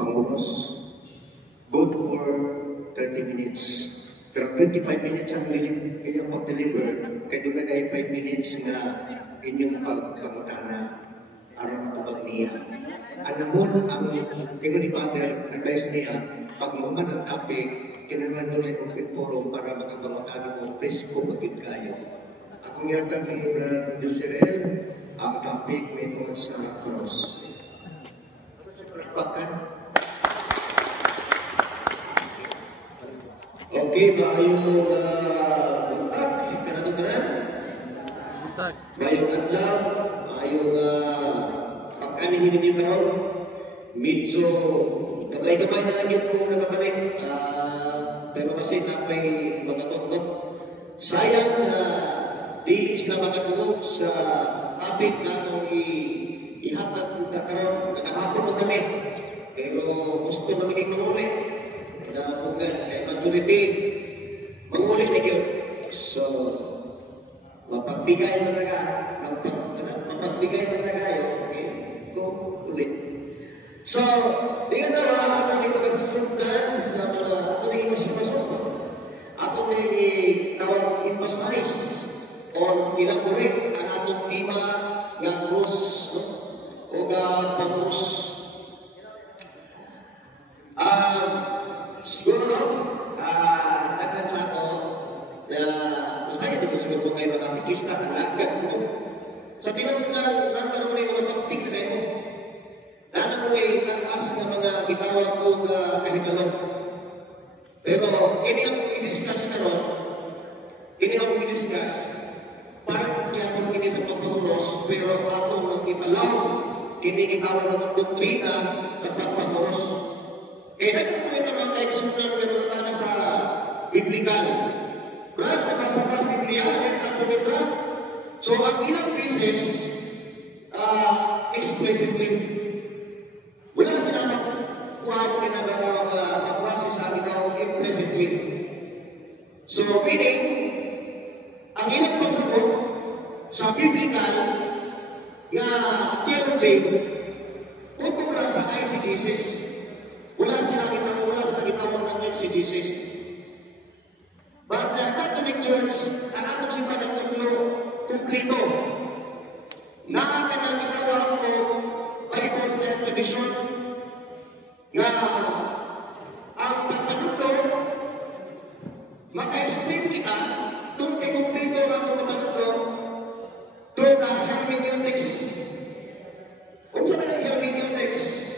Pangubos, good for 30 minutes. Pero 25 minutes ang inyong pag-deliver, kaya doon na 5 minutes na inyong pagpangutana aron matubag niya. Anamon ang ingon ni Father, advice niya, pag mauman ang topic, kinahanglan doon sa open forum para makapangutana mo, presko magiging kayo. Akong yata ni Brad Joserel, ang topic may tungkol sa cross. Pakan. Okay, maayong buntag, kanatong tanan? Buntag. Maayong adlaw, maayong pagkanihin ninyo karon. Medyo gamay-gamay na lang yun kung nakabalik. Pero kasi napay mga toktok. Sayang na dili sila makatulog sa topic na nung ihatag na karon. Nakahapon na kami. Pero gusto namin yung manguli. Nakapungan kay majority. Manguli na yun. So, mapagbigay na taga. Mapagbigay na taga yun. Okay? Go ulit. So, di ka na atang ito kasusundan sa ato na imasipasyon. Ato na tawag emphasize on elaborate ang atong tema ng cross o pangurus. Siguro, agad sa ato, masaya din ko siguro kung kayo mga tikista, alagad mo. Sa tinawag lang naroon na yung mga topic na kayo. Lalo mo ay nataas ng mga gitawag ko kahigalong. Pero, ini ang i-discuss karon, ini ang i-discuss, parang kaya kung kini sa pagpagulos, pero atong nang ipalaw, kini gitawag ng doktrina sa pagpagulos. Eh, nagkakulit ang mga kaigsunan na natatana sa Biblikal. Brad, sa mga Biblia, nagkakulit. So, ang ilang cases, explicitly, wala sila makuha ko ginagawa magwasi sa ginagawa implicitly. So, meaning, ang ilang pagsabot sa Biblikal na theology, utong na sa ICGCs, wala sila kitawag ng exegesis. But the Catholic Church, ang atong simbahan ng kumplito na kanang gitawag ko Bible and tradition na ang pagpatuglo maka-explain kita itong kay kumplito na itong pagpatuglo to the hermeneutics. Kung saan ang hermeneutics?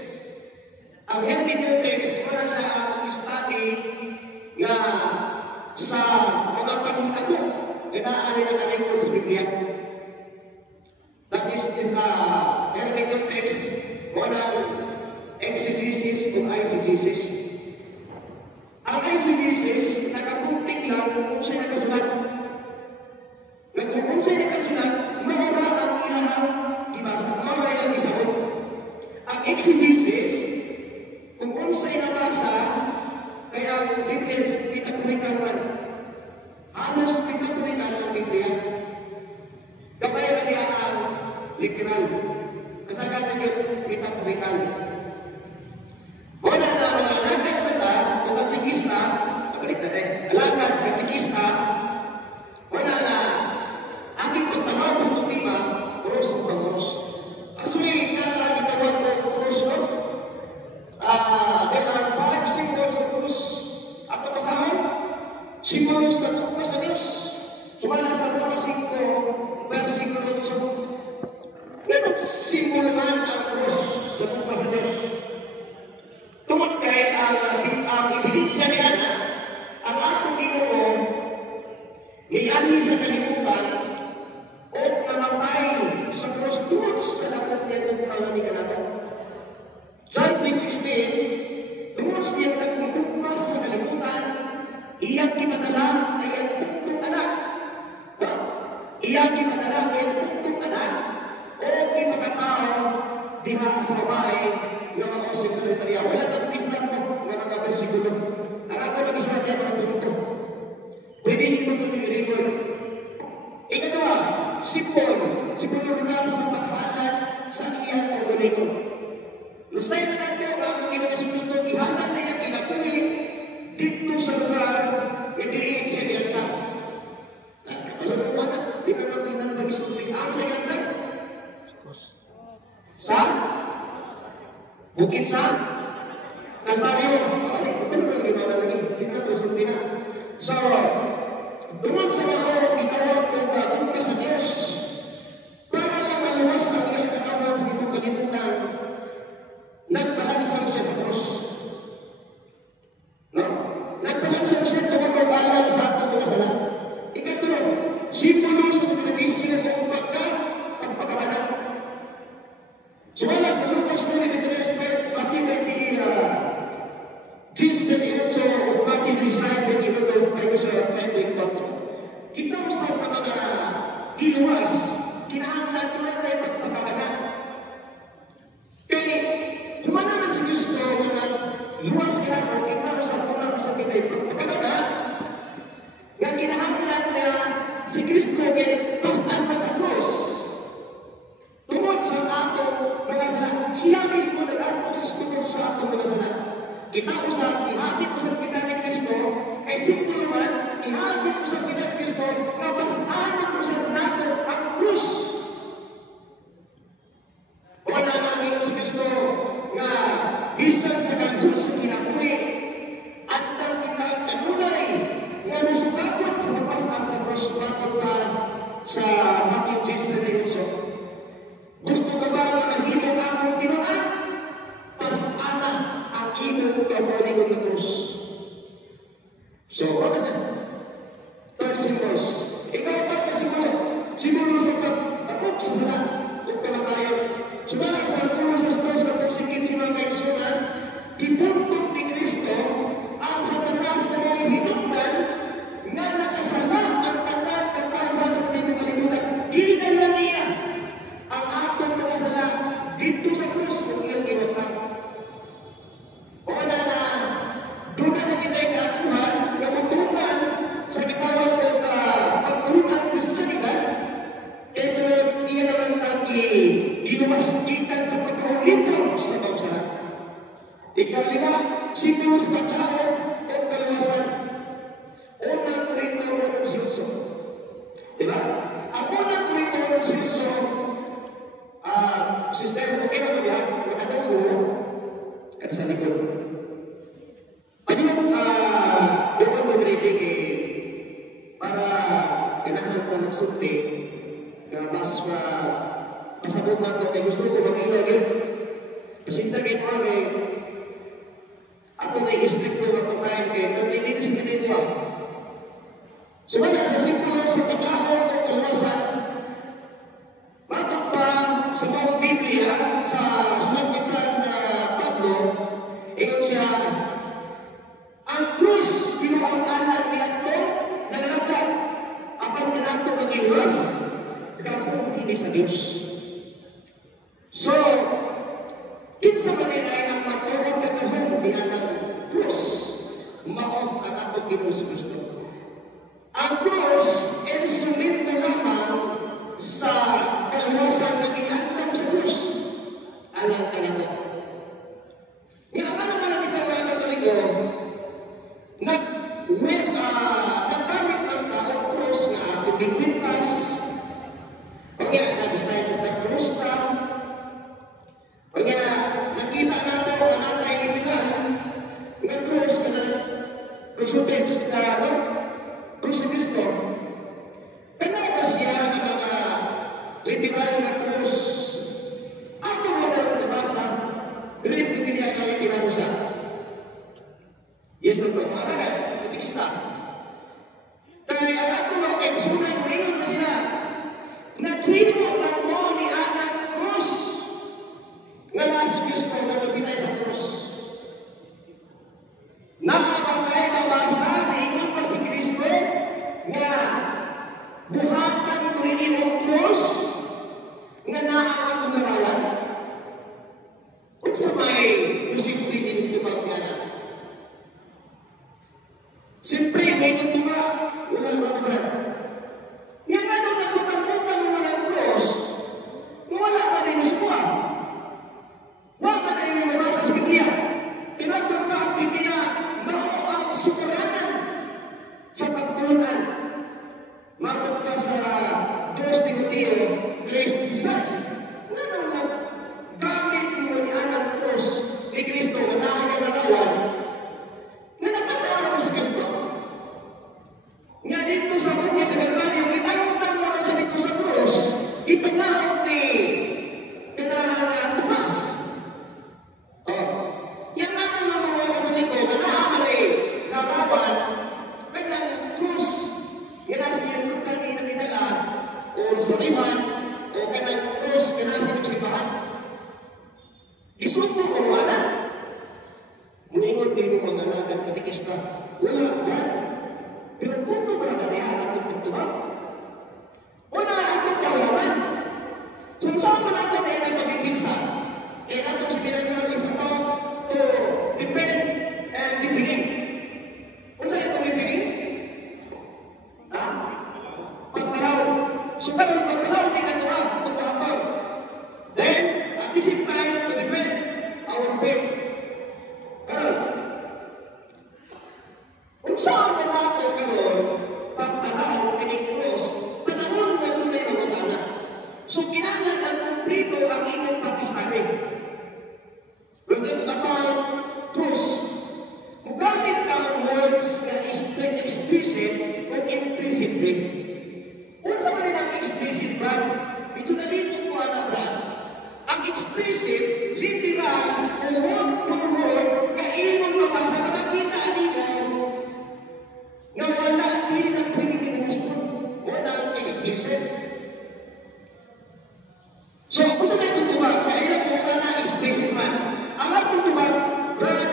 Ang hermeneutics, wala siya ang study na sa mga panghitabo na naaari na nalikod sa Biblia. That is the hermeneutics, walang exegesis o eisegesis. Ang eisegesis, nakapunting lang kung sa'yo nakasulat. Kung sa'yo nakasulat, maura ang ilang gibasa, maura ilang isahod. Ang exegesis, kung unsay nabasa, kaya ang Biblia pitakulikal man. Halos pitakulikal ang Biblia. Gabay na niya ang literal. Kasagalan yun, pitakulikal. Wala na mga alagad mata, kung katikista, kabalik natin, alagad, katikista, wala na, aking pagpalaw ng tema, cross o pangos. Actually, kata gitawag mo cross, no? There are 5 symbols of cross. At pasahon, symbols sa tukpa sa Diyos. Sumala sa mga 5 versikulo sa pero symbol man ang cross sa tukpa sa Diyos. Tungod kay ang ebidensya niya na ang atong Ginoo niani sa kalibutan o namatay sa cross tungod sa dakong niya kung pangalan ni kanato. John 3:16, tungod siya nagpupugmas sa kalibutan, iyang kipadala ay ang puktong anak. Iyang kipadala ay ang puktong anak o kipagkatao diha sa babae nga mga versikulo Maria. Wala kang pintan to nga mga versikulo. Ang ako lang isma niya mga punto. Pwede nyo ito i-record. Ikatawa, sipol lugar sa paghalan sa iyang pagbulikod. Lusay na natin ang aking ginagawa diin siya gilansa. Alam mo ba na, di ka natin pag-isulting ang siya gilansa? Sa? Bukit sa? Kalbaryo. Ano ito na ginawa lagi? Hindi ka pag-isulting na. So, doon sa mga itawag ko ka sa Diyos, para lang maluwas ang iyong katawan sa itong kalimutan, nagpalansang siya sa Diyos. No? Nagpalansang siya tumagawalan sa atong mga sala. Ikatlo, simbolo sa televisyon kung pagpagkabanan. Sumala sa Lucas 9:23, Matthew 20:18, Matthew 19:11, ay sa 24. Kita sa mga iluwas, kinahanglan ko na tayo pagpagkabanan. Kaya, kumana man si Kristo na luwas ka ako, kita sa tunang sa kita'y pagpagkabanan, nga kinahanglan na si Kristo kaya pastan man sa krus. Tungod sa atong mga sala, siya mismo nag-atos tungod sa atong mga sala. Kita usap, ihagit usap kita ni Kristo, ay simple naman, ihagit usap kita ni Kristo, na pastan usap natin ang krus. Wala namin si Kristo nga bisan sa kansul sa kinakuwi, at ang kita kanunay, nga nusukakot sa pagpastan sa krus, matod pa sa Matthew 6:38. Gusto ka ba na maghimong akong tinuan? Pasana ang imong kamuligon na krus. So, what is it? Third symbols. Ikaw pa ka simulo. Simulo sa pag-akop sa sala. Kung kamatayon. Sumala sa pulo sa krus na pagsikit si mga kaisunan, ipuntok ni Kristo ang Satanas na mga hinugdan nga nakasala ang tanan katawan sa kanyang kalimutan. Ginala niya ang atong mga sala dito sa krus kung iyong ginutang. O na doon na kita'y kaakuhan na mutunan sa katawan ko na pagturutan ko sa saligan, ito iya naman ang ginumasgitan sa pagkaulitan sa mga sala. Ikalima, simbolo sa paglaon o kaluwasan. Unang Korinto 1:6. Diba? Ang unang Korinto 1:6, sister, okay na ba yan? Nakatong mo, kada sa likod. Ano yung doon mo grade para kailangan ka magsulti na mas pasabot na ito kay gusto ko mag-ilaw yun. Pasinsa kayo ko kay ato na i-stricto na ito tayo kay pag-minit si Pinigwa. Sumala sa simbolo sa paglaon o kaluwasan, matong pa sa mga Biblia, sa sulatisan na Pablo, ingon siya, ang krus, pinuanggalan ni Anto, nangagad, apang nanagto ng iwas, kakong hindi sa Diyos. So, kinsa man ay ang matulog na kahong di ang krus, maong ang atong Ginoo sa Kristo. Ang krus, instrumento lamang sa kaluwasan na iantong sa Diyos. Alam ka na ito. Nga ano man ang ito mga Katoliko, nagpamit ng taong krus na atong bigwintas, o nga, nag-decide ng krus na, o nga, nakita natin ang natay itigal, ng krus na crucifix na Kristo. Kanaw ba siya ng mga literal na krus? Ato mo na nabasa, bilis yung piniyagaling kinamusa. Yes, ang pagmalagan, natikista. Kaya ato mo, kaya sunay, tingin mo sila, naghimo ng mo ni anak krus, nga nasa Kristo na nabinay sa krus. Nakapagay mabasa, ingon pa si Kristo, nga buhatan ko rin yung krus, nga naaan ang larawan. Kung sa may posible din ito magkana. Siyempre, may nagtunga, walang mga. Yan ano, nagputang-putang mo ng krus, Palawan, kanang krus. Yan ang siya yung kanina nila, o sa liman, o kanang krus, kanang siya simbahan. Isuko ko wala. Muningon din mo mga alagang katikista, wala ba? Pero punto ba na niya ang itong pagtubag? Wala akong kawalan. Kung saan man ako na yung pagpipinsa, nato si Pinagdang is about to depend and defining. Kung saan ito defining? Ha? Pagpalaw. So, pagpalaw ni Katoa, itong pahatol. Then, at the same time, to defend our faith. Karon, kung saan man nato karon pagpalaw kining cross, panahon na tunay na magana. So, kinahanglan ang kumplito ang inyong pag-isabi. When you talk about cross, mugamit ka ang words na explicit o implicitly. Kung sa man ang explicit ba, medyo nalito ko alam ba, ang explicit, literal, o word for word, kainong mabasa na makita nila na wala din ang pwede ni gusto. Wala ang explicit. So, kung sa may tutubag, kaya po ka na explicit man. Ang tutubag, but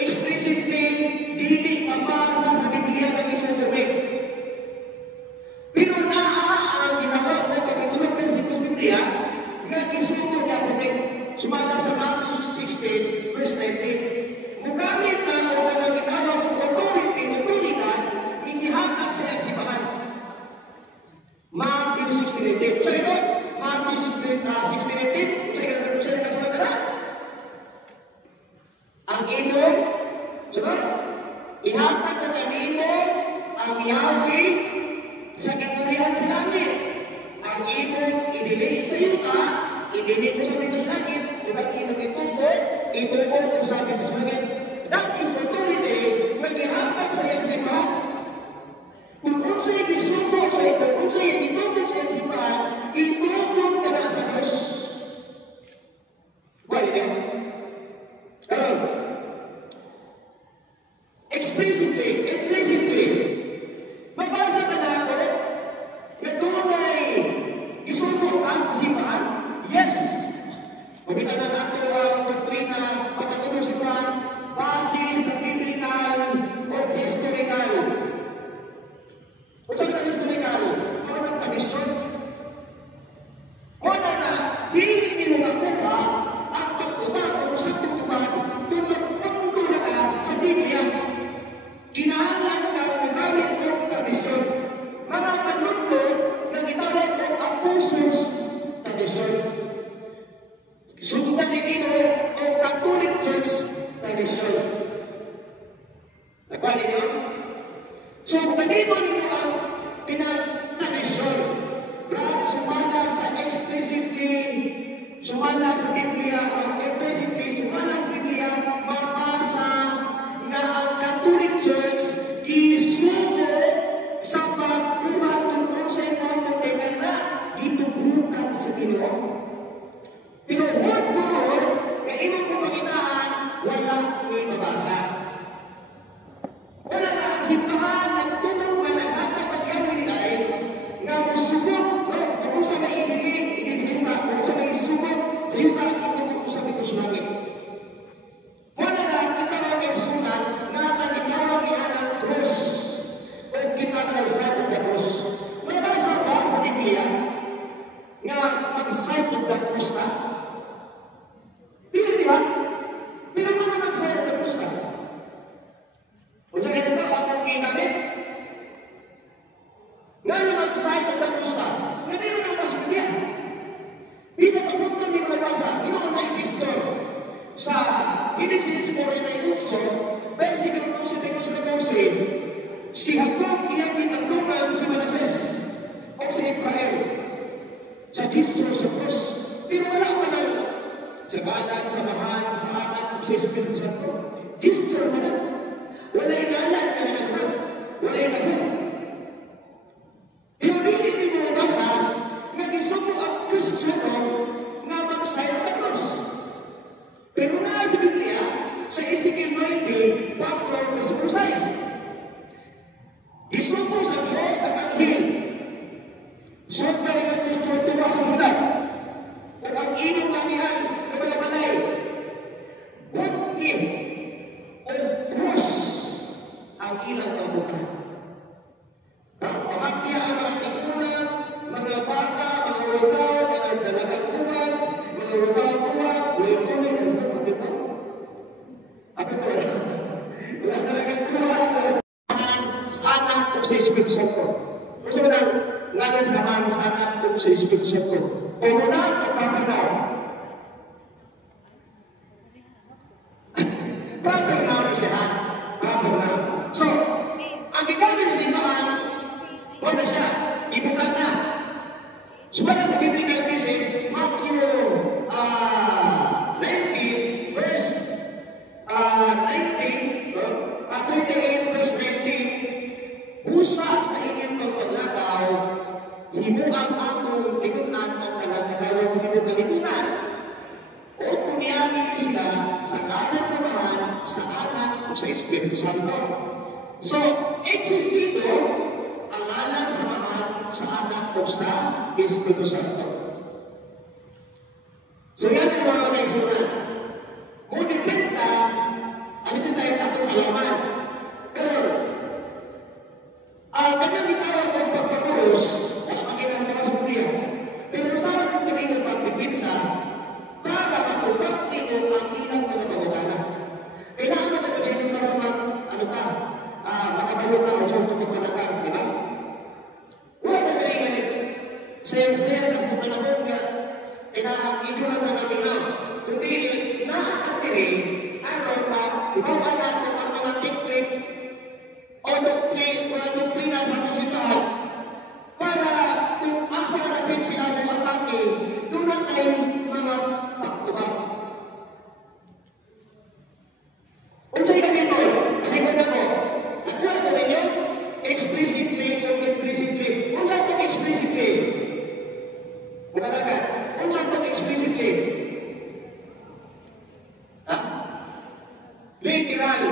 explicitly, dili mabasa sa Biblia ng isusulit. Pero ang ginawa ko kapitulong ng sa Biblia, nga isusulit niya ulit. Sumala sa Matthew 16, verse 19. Mugamit na o kanang ginawa ko authority, otoridad, inihatag sa simbahan. Matthew 16:18. So ito, Matthew 16:18. Sa ikang siya na kasulat na. Ang inyong, sunod, ihatag na kanino ang Yahweh sa katurihan sa langit. Ang inyong idilig sa iyo ka, idilig ko sa dito sa langit, kung ang inyong itubo ko sa dito sa langit. That is authority, mag-ihatag sa iyang simbahan. Kung sa'yo isubo sa ito, kung sa'yo itubo sa iyang simbahan, itubo ka na sa Diyos. Why niyo? Karon, implicitly, mabasa ka na ako na tunay isubo ang simbahan? Yes. Mabitan na nato ang doktrina pagkakito simbahan base sa biblical o historical. Kung saan ka historical, mga ng tradisyon. Wala na, hindi nyo makuha ang pagtubag o sa pagtubag kung magpundo na ka sa Biblia. Kinahanglan ka magamit ng tradisyon. Mga panod ko na gitawag ng Apostles tradisyon. Sundan nito o Catholic Church tradisyon. Nagpali niyo? So, kanino nito ang pinag-tradisyon? Brad, sumala sa explicitly, sumala sa Biblia, ang explicitly, sumala sa Biblia, mabasa na ang Catholic Church isubo sa pagbuhat ng konsay mo ng teka na itubukan sa Ginoo. Pero word for word, na inong kumakinaan, wala may mabasa. Wala na ang simbahan ng tungkol na naghatag ang iyang ay nga musubot, no? Kung sa may inili, sa yuta, kung sa may susubot, sa yuta, itubot sa may langit. Wala na ang kitawag ang sunan na nagitawag niya ng cross o kinakagside of the cross. May basa ba sa Biblia nga mag-side of the cross na? Hindi, di ba? Pero mga mag-side of the cross na? Kung sa kanya ba, akong ginamit? Nga na mag-side of the cross na? Nga meron ang mas Biblia. Bisa tungkol kami ng nagbasa, inoon na i-histor sa Genesis 49:8, versikulo 12, si Jacob iyang gitagtungan si Manases o si Ephraim sa gesture sa cross. Pero wala pa na sa galan, sa mahal, sa anak, o sa Espiritu Santo. Gesture mo na. Wala yung galan ka na nagpag. Wala yung nagpag. Pero hindi mo nabasa na gisuko ang Kristiyano na mag-sign of the cross. Pero na sa Biblia, sa Ezekiel 19, 4, versículo 6. Isuko sa Diyos ang anghel. Sumpay na gusto tuwa sa sulat. Kung ang inyong lanihan na mga balay. Bunti o krus ang ilang kabutan. Pamatya ang mga tikulan, mga bata, mga lugaw, mga dalagang tuwan, mga lugaw-tuwan, ulit-ulit ang mga kabutan. Ako ko, wala talagang tuwan. Sa anak o sa Espiritu Santo. Kasi mo lang, ngayon sa anak, sa anak o sa Espiritu Santo. Pumuna o papanaw. Proper noun siya. Proper noun. So, ang gigamit ng limahan, wala siya. Ibukan na. Sumala sa biblical basis, Matthew 19, verse 19, 28, verse 19, usa sa inyong pagpaglakaw, himuang akong igunan at talang-tagawang hindi mo kalimutan, o kumiyangin sila sa kanan samahan, sa anak o sa Espiritu Santo. So, existito ang ngalan samahan sa anak o sa Espiritu Santo. So, yan ang mga kaisunan. Kung dipenta, alisin tayo natong alaman. Pero, ang kanyang itawag ng pagpatulos, ay makinang mga subliya. Pero saan ang pagiging pagpipinsa, para matupag ninyo ang ilang mga pagkatana. Kailangan na gagawin para makabalo ka o siyang pagpapanakan, di ba? Huwag na gawin ganit. Sayang-sayang na sa panahon na kailangan ikulang na namin na. Kundi, nakakatiri, araw pa, ibawa natin ang mga teknik o mga doktrina sa kasimbahan para kung asa malapit sila ng atake, doon na tayong mga pagtubag. Kung sa'yo kami ito, malikod ako, nakuha ito ninyo, explicitly o implicitly. Kung saan itong explicitly? Bukalagan. Kung saan itong explicitly? Ha? Literal.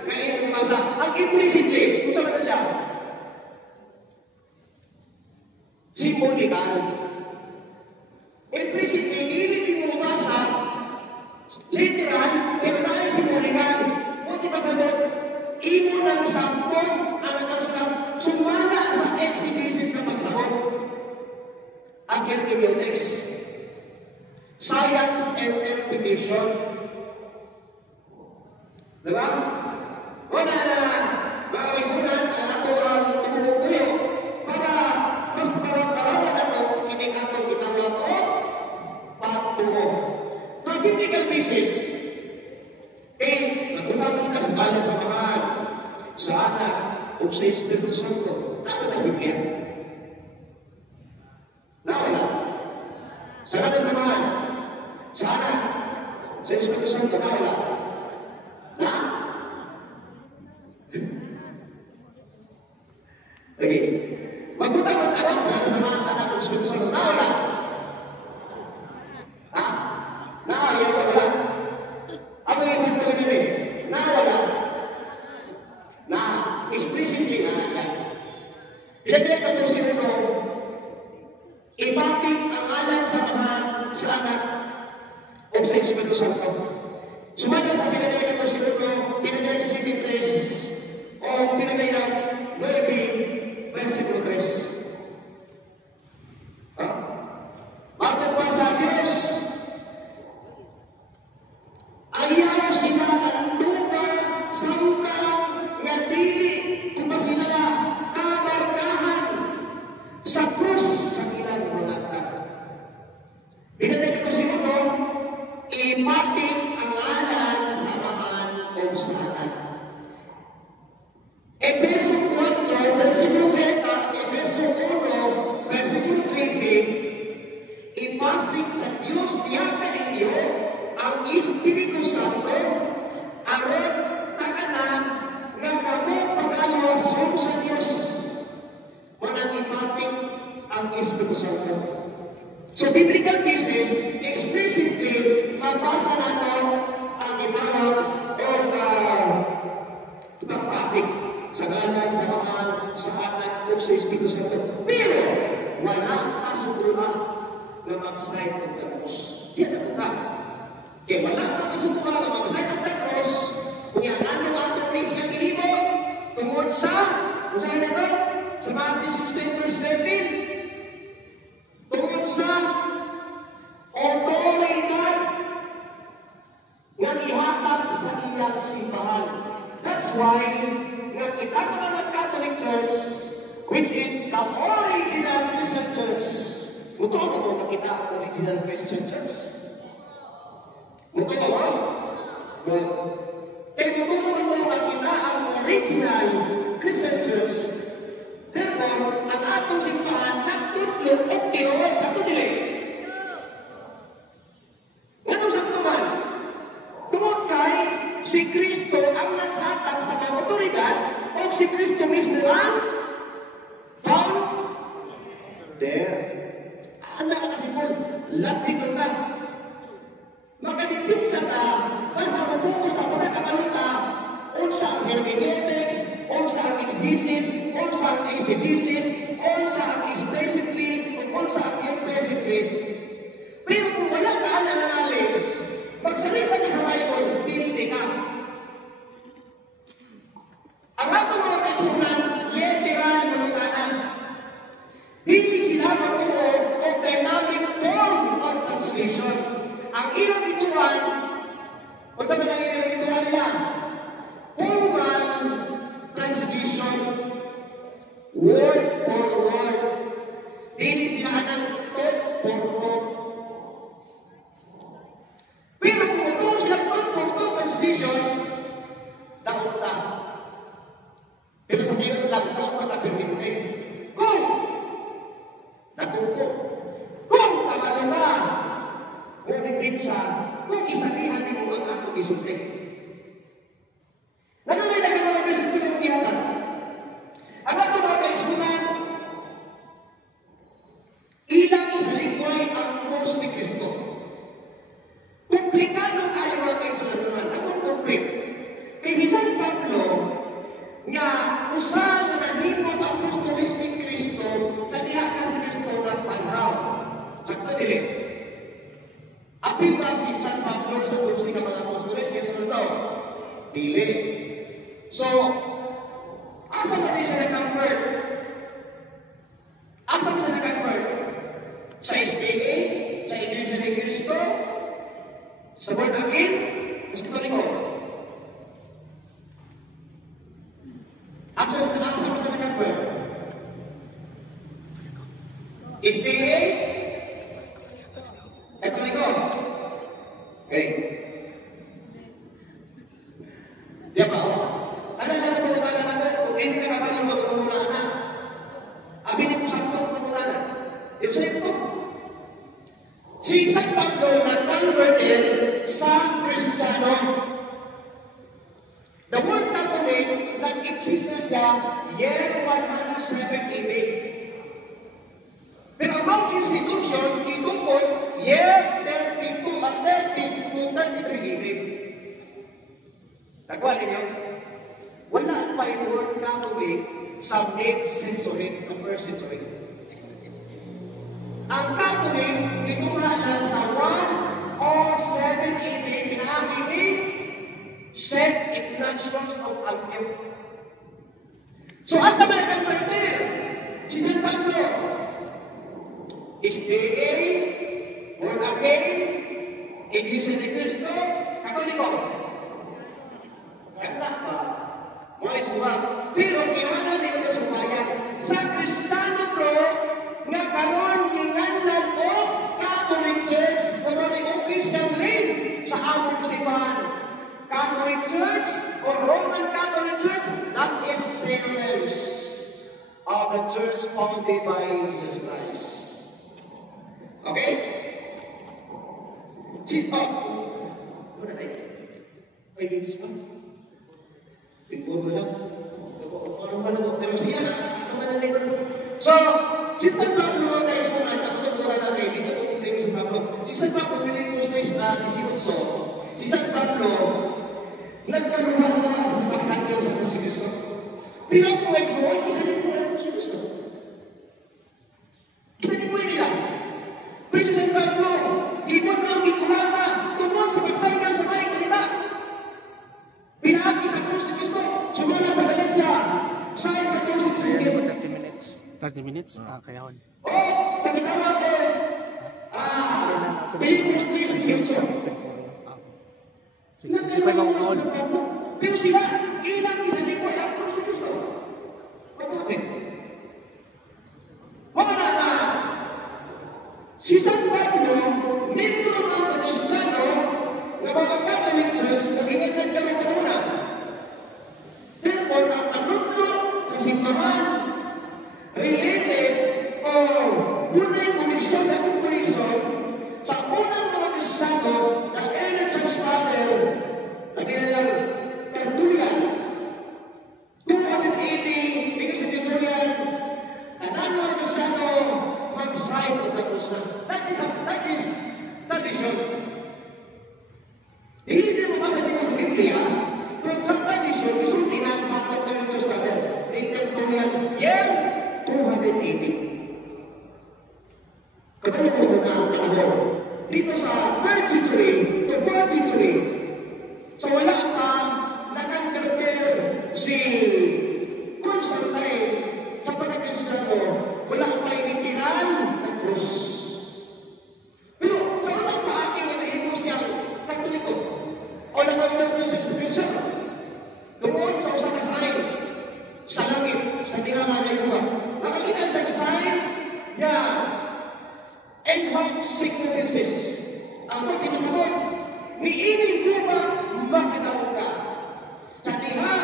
Ngayon kung masa, ang implicitly, kung saan ito siya? Symbolical. Implicitly, hindi mo masa, literal, pero dahil symbolical. Buti pa sa doon, imo ng santo ang nakasulat sumala sa exegesis na pagsahod. Ang hermeneutics, science and interpretation. Diba? Wala na mga kaisunan ang ato ang tumutuyo para mas parang-parawan ato kining atong gitawag o pagtuo. Sa biblical basis, nagpunang ka sa kalan sa mahal, sa anak, o sa Espiritu Santo. Nawala ang Biblia. Nawala. Sa kalan sa mahal, sa anak, sa Espiritu Santo, nawala. Na? Okay. Magpunang ka lang sa kalan sa mahal, sa anak, o sa Espiritu Santo, nawala. Ha? Nawala pa wala. Ang mga isip ko rin eh, nawala. Na explicitly na siya. Ilagay ka ito si Uno, ibatik ang alam sa mga sa anak o sa Espiritu Santo. Sumala sa pinagay ka ito si Uno, pinagay si 23 o pinagay ang 9, versikulo 3. Bakit pa sa Diyos? Ayaw sila ng lupa, sangkang nga dili kung ba sila kabarkahan sa krus sa ilang mga anak. Pinanay ko si Uno, ipatin ang ngalan sa mahan o sa anak. Efeso 4, versikulo 30, Efeso 1, versikulo 13, ipasin sa Diyos diyakan ninyo ang Espiritu Santo aron taganan nga kamo pag-alwasyon sa Diyos. Manang ipating ang Espiritu Santo. So, biblical basis, explicitly, mabasa nato ang itawag o mag-sign of the cross. Yan ako ka. Kaya wala mag-isubuka na mag-sign of the cross, kung yan ano atong place yung ihimo, tungod sa, kung saan ito, sa Matthew 16 verse 13, tungod sa otoridad nga ihatag sa iyang simbahan. That's why, nga kita mga Catholic Church, which is the original Christian Church. Muto ako kung makita ang original Christian Church. Muto ako? Good. Kaya muto ko ito makita ang original Christian Church. Therefore, ang atong simbahan nagtutlong o kinuwag sa ito dili. Anong sakto man? Tungod kay si Kristo ang naghatag sa mga otoridad o si Kristo mismo ang found there. Anda ka kasi po, latsig lang ka. Makadipit sa ka, basta mapukus na para kamalita, unsa ang hermeneutics, unsa ang exegesis, unsa ang exegesis, unsa ang explicitly, unsa ang implicitly. Pero kung wala ka ang knowledge, magsalita niya sa Bible, hindi ka. Ang atong mga kaisunan, literal manutanan. Hindi sila matuo o dynamic form of translation. Ang ilang ituan, o sabi ng ilang ituan nila, formal translation, word for word. Hindi sila ng thought for thought. Pero kung ito silang thought for thought translation, daon na. Pero sa ngayon lang, daon na kapirminte. Kung natuto, kung kamaluma, ngunit pinsa, kung isalihan ni mo ang akong isulti. Nanamay na ka mga isulti ng piyatan. Ang ato mga kaisunan, ilang isalikway ang cross ni Kristo. Komplikado tayo mga kaisunan. Akong komplik. Kay si San Pablo, nga usaw na nahimot ang apostolis ni Kristo sa diha ka si Kristo ng panhaw. Sakto dili. Apil ba si San Pablo sa kursi ka mga apostolis? Yes or no? Dili. So, asa ba di siya nag-convert? Asa ba siya nag-convert? Sa SPA? Sa Iglesia ni Cristo? Sa Born Again? Gusto ko rin ko. Asa ba siya nag-convert? SPA? Ito rin ko. Okay. Di ba? Ano na pagkakalan na ko? Kung hindi ka kakalang magkakalaan na, abinin mo sa ito pagkakalaan na. Yung sa ito. Si San Pablo nag-converted sa Kristiyano. The word Catholic nag-exist na siya year 107 AD. Pero among institution, itungkol year 32 at 32, 33 AD. Nagwa ninyo? Wala pa yung word Catholic sa 8th century to 1st century. Ang Catholic, itungkol lang sa 107 AD, pinahagi ni St. Ignatius of Antioch. So, asa ba yung converter? Si San Pablo. SDA, Born Again, Iglesia ni Cristo, Katoliko. Kaya pa, mga ituwa. Pero kailangan din ito sa bayan. Sa Kristiyano bro, nga karon kinganlan o Catholic Church, pero ni officially sa among simbahan. Catholic Church or Roman Catholic Church, that is synonyms of the church founded by Jesus Christ. Okay? Ano na may bibis pa? Pagpuro lang. Parang pala ito. Pero siya, so, si San Pablo na yung sunan, ako ito pula na rin, dito kung tayo sa Pablo. Si San Pablo, pinipos na yung 18. Si San Pablo, nagkaluha-luha sa pagsakyaw sa Puso Kristo. Pero kung may suwan, isa din po ang Puso Kristo. Isa din po nila. Pero si San Pablo, Pinaki sa krus ni Kristo. Sumala sa Galacia. Sa'yo ka to si Kristo. 30 minutes. 30 minutes? Kaya hon. O, sa ginawa ko, Pilipos 3:16. Sige, sipay ko kahon. Pero sila, ilang isalipay ang krus ni Kristo. Magkapit. Wala na. Si San Pablo, membro man sa Kristiyano, na mga Catholic Church, nag-ingitlan ka ng kanuna. Therefore, ang anutlo, kasimbahan, related, o bunay koneksyon na koneksyon sa unang mga Kristiyano ng early church father na kanilang Tertullian. 280, because of Tertullian, and ano ang Kristiyano mag-side of the cross na. That is tradition. Hindi na mabasa dito sa Biblia, pero sa tradition, isulti na sa atong early church father, ni Tertullian, year 280. Kapag mo na ang panahon, dito sa 3rd century to 4th century, so wala pa nag-undergo si Constantine sa pagkakasya mo, wala pa initinal na krus. Pero sa unang paagi na nahimo siyang Katoliko o nag-undergo sa Kristo, tungkol sa usang sign sa langit, sa tinama ng lupa, nakakita sa sign niya and significances. Ang pagkakasabot, niinig ko ba makatawag ka? Sa diha,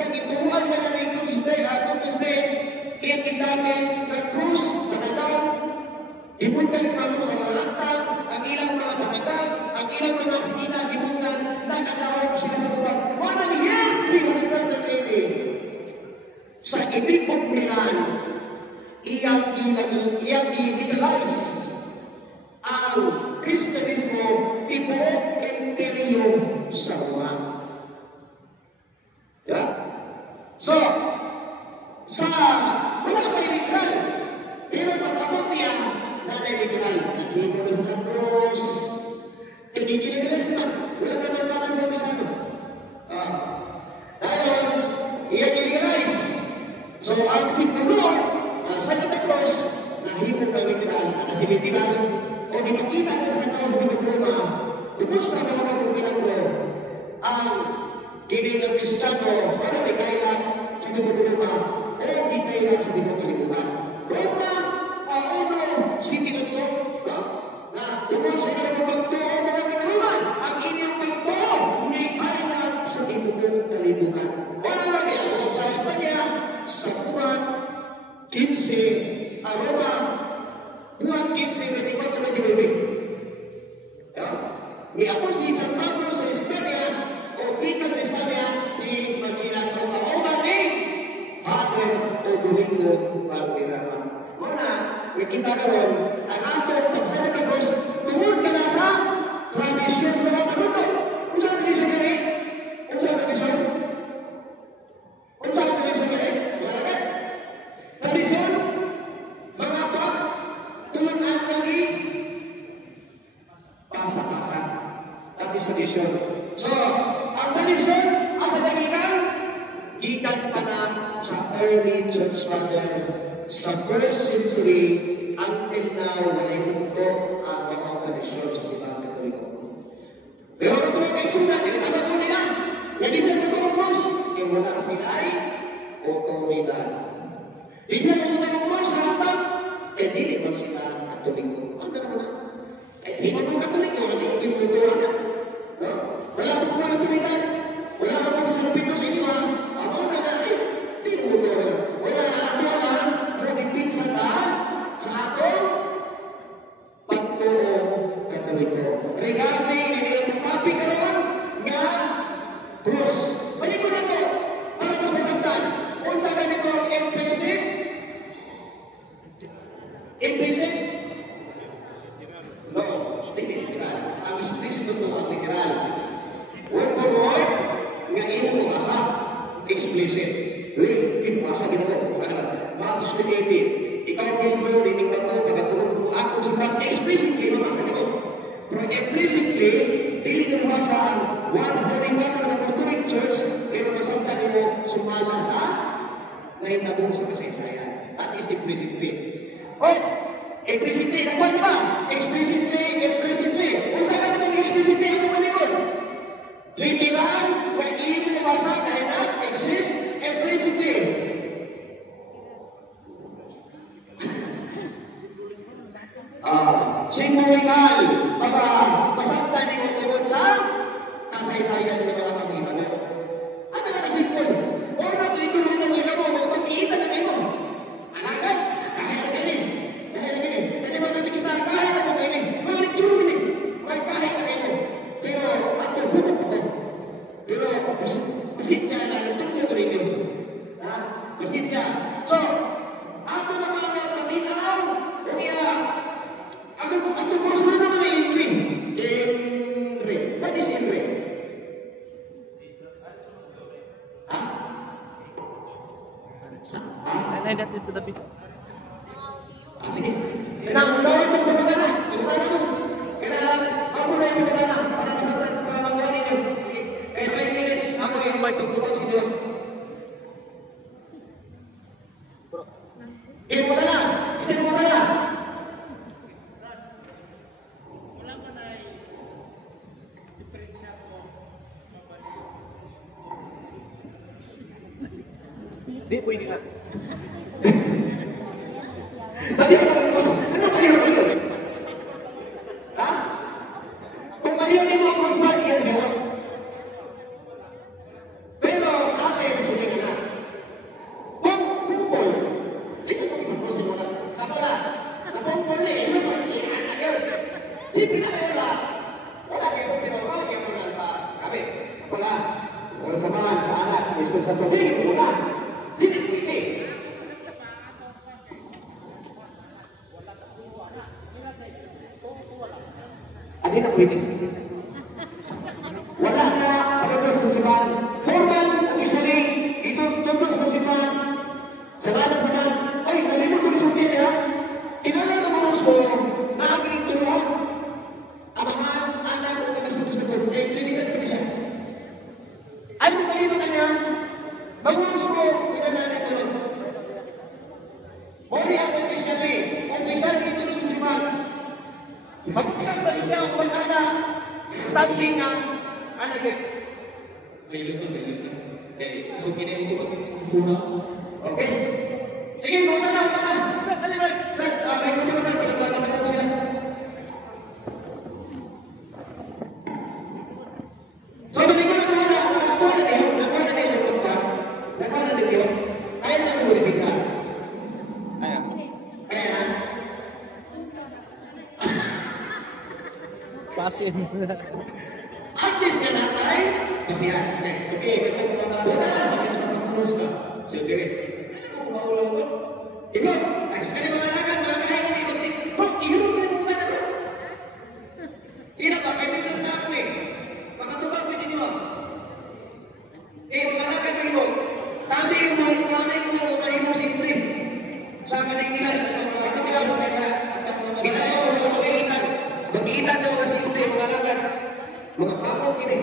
nagituan na namin Tuesday, iyakidamin na krus, panagaw, ibutan pa mo sa mga laktang, ang ilang mga panagaw, ang ilang mga sinina, ibutan, nakatawag sila sa bubang. Walang yan, di ko nagtatagili. Sa ibigong Milan, iyang i-legalize ang Kristiyanismo tibuok imperyo sa Roma. Yeah? So, sa wala pa illegal, pero pag-abot niya, na-illegal. Naghimo na sa krus, illegal sila. Wala ka naman para sa mabisado. Ngayon, i-legalize. So, ang simbolo, sa Cross, nahimong na literal, at literal, o ipakita na sa katao sa diploma, tungkol sa mga pagpapilanggo, ang kinilang Kristiyano, ano may kailan sa diploma, o di kailan sa diploma. Roma, uno, City Luzon, na tungkol sa ilang pagtuo, mga kanaluman, ang inyong pagtuo, may kailan sa diploma. Wala lang yan, sa Espanya, sa Cuban, 15, Roma, buwan 15, na di ba ito na dinibig? May ako si San Pablo sa Espanya, o Pita sa Espanya, si Machilan o Kaoman ni Father o Domingo Valderrama. Muna, may kita naman, ang atong pagsama ng Diyos, tungod ka na sa tradisyon ng mga panuto. Kung saan tradisyon ka rin? Kung saan tradisyon? Kung saan tradisyon ka rin? Malagat? Tradisyon, mga pag, tulungan lagi, pasa-pasa. That is tradisyon. So, ang tradisyon, ang kadalikan, gikan pa na sa early church father, sa 1st century, until now, walay punto ang mga tradisyon sa ibang Katoliko. Pero ito ang kaitsunan, tinatawag ko nila, nalisan ko ang cross, wala sila ay otoridad. Di sila magmutang sa hatang, dili mo sila Katoliko. Ang tanong na, di mo ng Katoliko, hindi mo ito na. Wala po mga otoridad, wala po sa salupitos sa inyo, ako na dahil, di mo ito na. Wala na lang, mo nagpinsa na sa atong pagtuo Katoliko. Regarding, hindi ito papi karoon, nga, cross. Balik ko na ito, para mas masaktan. Kung saan na ito ang implicit, implicit? No, hindi literal. Ang explicit ito ang literal. Word for word, nga ino mo basa, explicit. Pinabasa ginagawa. Matthew 18, ikaw Pilipino, dinig na ito, pagkatulog mo ako sa pag explicitly, mabasa nito. Pero implicitly, dili na mabasa ang one holy water na Catholic Church explicitly. Oh, explicitly, nakuha niyo ba? Explicitly, explicitly. Kung saan ka explicitly, ano ba yun? Literal, when you mabasa, cannot exist explicitly. Simbolikal, masakta ni tungkol sa kasaysayan ng mga Panginoon. Ano na kasimpol? Or matulituloy ng ilo mo, magpag-iita ng ilo. Anagan, kahit na ganyan. Kahit na ganyan. Hindi mo natin isa, kahit na ganyan. Malit yung ganyan. May kahit na ilo. Pero, ato, bukat ko. Pero, pasensya na, nagtungkol ko rin yun. Pasensya. So, ato na mga patinaw, o kaya, Ano kurso na naman ay Henry? Henry. What is Henry? Ha? I that into the bit. Sige. Kailangan itong pagkakana. Pagkakana mo. Kailangan, ako na yung pagkakana. Para magawa ninyo. Eh, 5 minutes. Ako yung magtugtugtog sa inyo. Eh, wala na. Isin mo na. Di pwede nga. Ano ba yun? Ha? Kung mali mo ang crossbar, yan yun. Pero, kasi resulta na. Kung pungkol, listen mo yung crossbar mo na. Sama na. Kung pungkol na, ito pa, iyan agad. Siyempre na kayo wala. Wala kayo pinagawa, kayo mo lang pa. Kami, wala. Wala samahan sa anak. Iskul sa tubig, wala. Dili pwede. Adi na pwede. Wala na pagkakos musiman. Formal, officially, itong tugos musiman. Sa lahat naman, ay, nalimot ko nisulti niya. Kinalang ka mga ko, naaginig ko mo. Amahan, anak, o kagastos sa ko. Eh, klinikan ko siya. Ay, kung kayo na kanya, Bagus ko, pinananin ko lang. Mori ako officially ito ng susiman. Mag-usap ba siya ang pag-anak? Taglingan, ano din? May luto. Kaya, sukin na yung tubag. Okay. Sige, muna na. May kumulong na, pinagkakatak ko sila. So, balik ko na muna, nakuha na kayo. Kaya na mo dipiksa? Kaya na? Pasin. At least ka na tayo. Kasihan. Okay, katong mga wala. Bakit sa mga kurus ka? Sige. Ano ba ulang ko? Iba, ayos ka na mga lagan, mga kahit na ibagtik. Bro, ihulog na yung mga na bro. Ina ba, kayo biglas na ako eh. Makatubag mo sinyo. Mga lagan na ibog. Tadi mo, kayo mo simple. Sa kaning nila, ito bilang sa mga ginawa ko mga mag-iitan. Mag-iitan na mga simple, mga lagan. Mga kapong gini.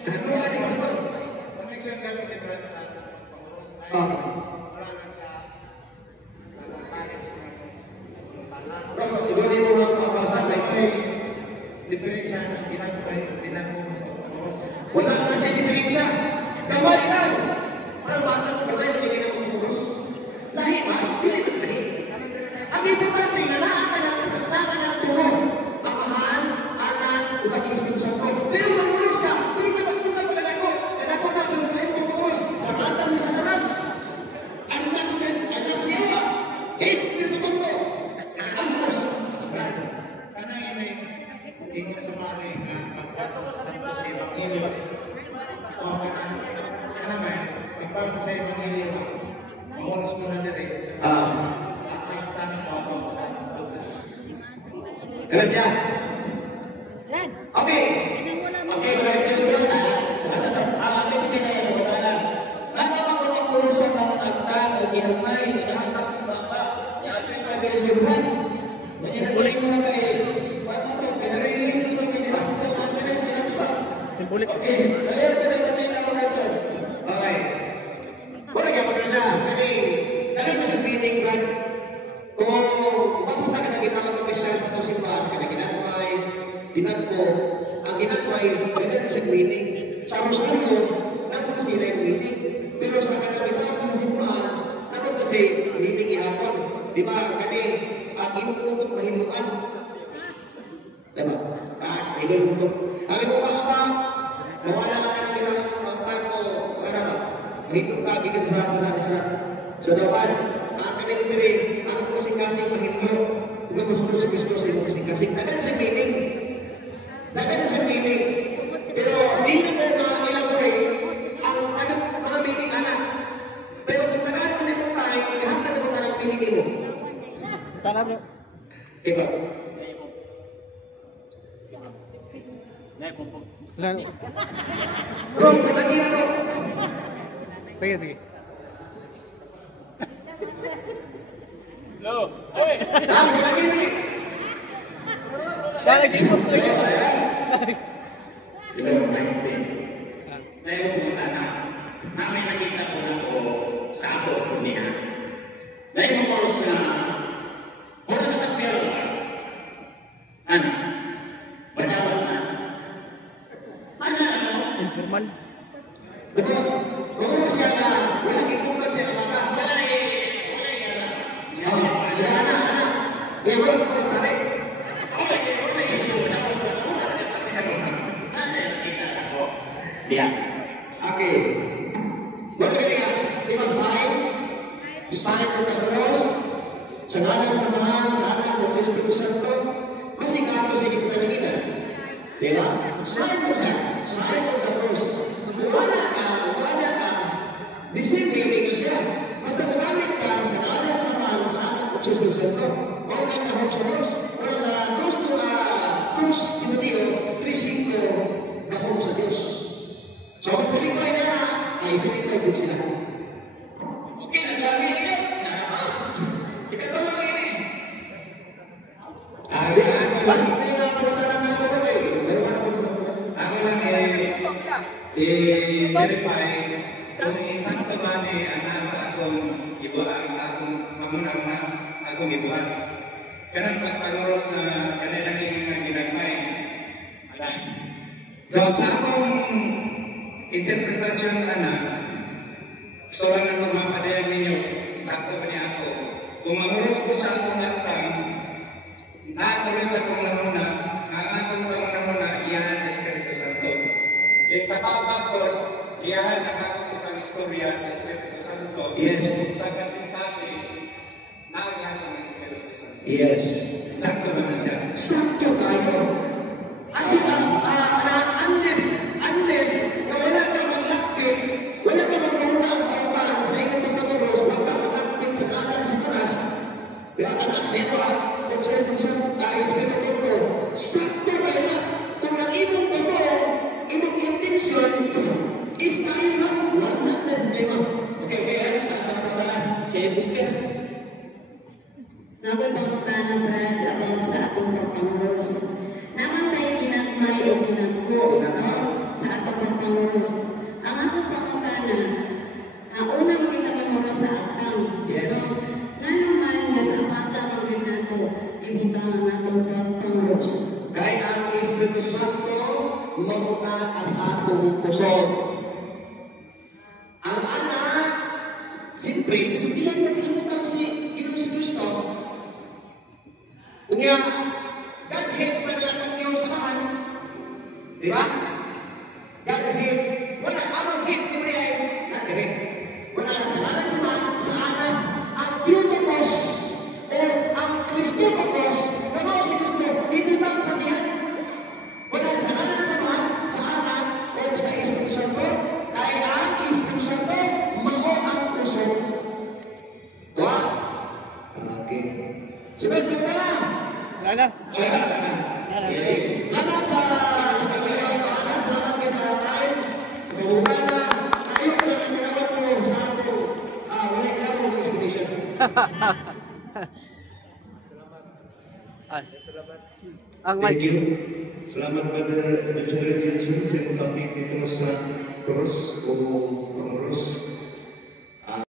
Ano nga di mas ba? Connection ka po kay Brad sa pangurus. Wala na sa pares na Tapos, ibali mo lang mapapasabay. diferensya ng ginagawa ng pangurus. Wala na siya diferensya. Kawali lang. Parang bata ko ba tayo kami ng pangurus? Lahi ba? Dili ba lahi? Ang importante na naanak tumo. Amahan, anak, upag-isip sa ko. Pero pangurus ka. Pero sa pangurus ako lang ako. Kaya ako na kung kayo pangurus. Kamatan sa tanas. Anak siya. Espiritu Santo. Pangurus. Kanang inay, ingon sa mari nga pagpasok sa Evangelio. O kanang may, pagpasok sa Evangelio, pangurus mo na dito. Sa kaitan sa sa Terus ya. Oke. Oke, berarti cerita. Ada pindah yang berada. Nana mau urusan mau agta, ginamay, inahasap ng bapa. Ya, pinaka garis Tuhan. Menyatakan mo kay bapa ko, pinarelease ko ng kinilakto, mga sinapsa. Simbolik. Oke, kalian pada pamilya ko sa. Okay. Wala ka maganda. Kani, ano mo sa meaning, Brad? meeting. Pero sa kanang sa simbahan, naman kasi meeting ihapon. Di ba? Kani, ang inuutok mahinuan. Diba? Inuutok. Alam mo ba ba? Nawala ka na kita sa tayo mo. Ano ba? Mahinuan ka, bigyan sa dawan. Ang kanipiri, ang kasing-kasing mahinyo. Ito mo sunod sa Kristo sa iyong kasing-kasing. Dagan sa meeting. Dagan sa meeting. Pero di na mo ma-elaborate ang mga meeting anak. Pero kung tagaan mo nito tayo, ihatag na ito ng meeting mo. Tara bro. Diba? Lalo. Bro, lagi na bro. Sige, sige. Hello. Hey. Lagi. Lagi mo to. Ito yung mainte. Dahil pumunta na, may nakita ko na ko sa ako niya. Dahil mo ko sa wala na sa pera ba? Ano? Badawat na. Ano? Informal. Diba? Kung siya na, wala kikumpad siya na maka. Wala eh. Anak. Ewan ko pare. Yeah. Okay. What do we ask? Diba sign of the cross, sa ngalan sa mahal, sa anak ng Diyos Espiritu Santo, mas ikato sa inyong panagitan. Diba? Sign mo siya. Sign of the cross. Wala ka. The same meaning na siya. Basta magamit ka sa ngalan sa mahal, sa anak ng Diyos Espiritu Santo. Huwag ka kahong sa Diyos. Wala sa Cruz Timoteo 3:5 kahong sa Diyos. So, kung salipay na ay salipay po sila. Okay, nagami nila. Ikatawa na yun eh. Bats na yung napunta na mga kapatay. Ako lang i-verify kung insakto ba ni ana sa akong ibuhat, sa akong mamuna-muna, sa akong ibuhat. Kanang pagpaguros na kanilang yung ginagmay. So, sa akong interpretasyon ana, gusto lang na magmapadayag ninyo, sakto ba niya ako. Kung manguros ko sa akong hatang, nasunod sa akong namuna, ang akong namuna, iyahan sa Espiritu Santo. At sa pagpapod, iyahan ang akong ipang istorya sa Espiritu Santo. Yes. Sa kasing-kasing, naagihan ang Espiritu Santo. Yes. Sakto naman siya. Sakto tayo. Unless na wala ka maglakbit, wala ka magmuna ang pautan sa iyong pagkagulo, wala ka maglakbit sa kalan sa tanas, wala ka nagsewa, kung sa Espiritu Santo, sakto tayo. Kung ang imong pamo, imong intention, is tayo lang, wala na problema. Okay, yes, sa pagkagulo, siya sister. Nako'y pangutanan, Brad, about sa atong pagpanguros. Naman tayo ginagmay o ginagko, no? Sa atong pagpanguros. Ang atong pangutanan, ang unang kita manguros sa atang. Yes. No? Nga naman, nga sa amata magin nato, ibutang ang atong pagpanguros. Kaya ang Espiritu Santo, mauna ang atong kusog. Ang anak, siyempre, sabihan mo pinagputang si Kristo. Kanya, Godhead pa nila ng Diyos naman. Di ba? Godhead. Wala, ang head, di ba niya ay Godhead. Wala, sa nalang sa anak, ang Theotokos, o ang Christotokos, ano si Kristo, hindi ba ang sabihan? Wala, sa nalang sa anak, o sa Espiritu Santo, ay ang Espiritu Santo, mao ang puso. Diba? Okay. Sabi ko na lang. Lala. Anak sa pagkakas, salamat kayo sa time. Kabuka na, ayun na nagkakawan mo sa ato. Wala ka lang ng information. Ang mic. Thank you. Salamat Brother Joshua Wilson sa pagpapit nito sa cross o pangros.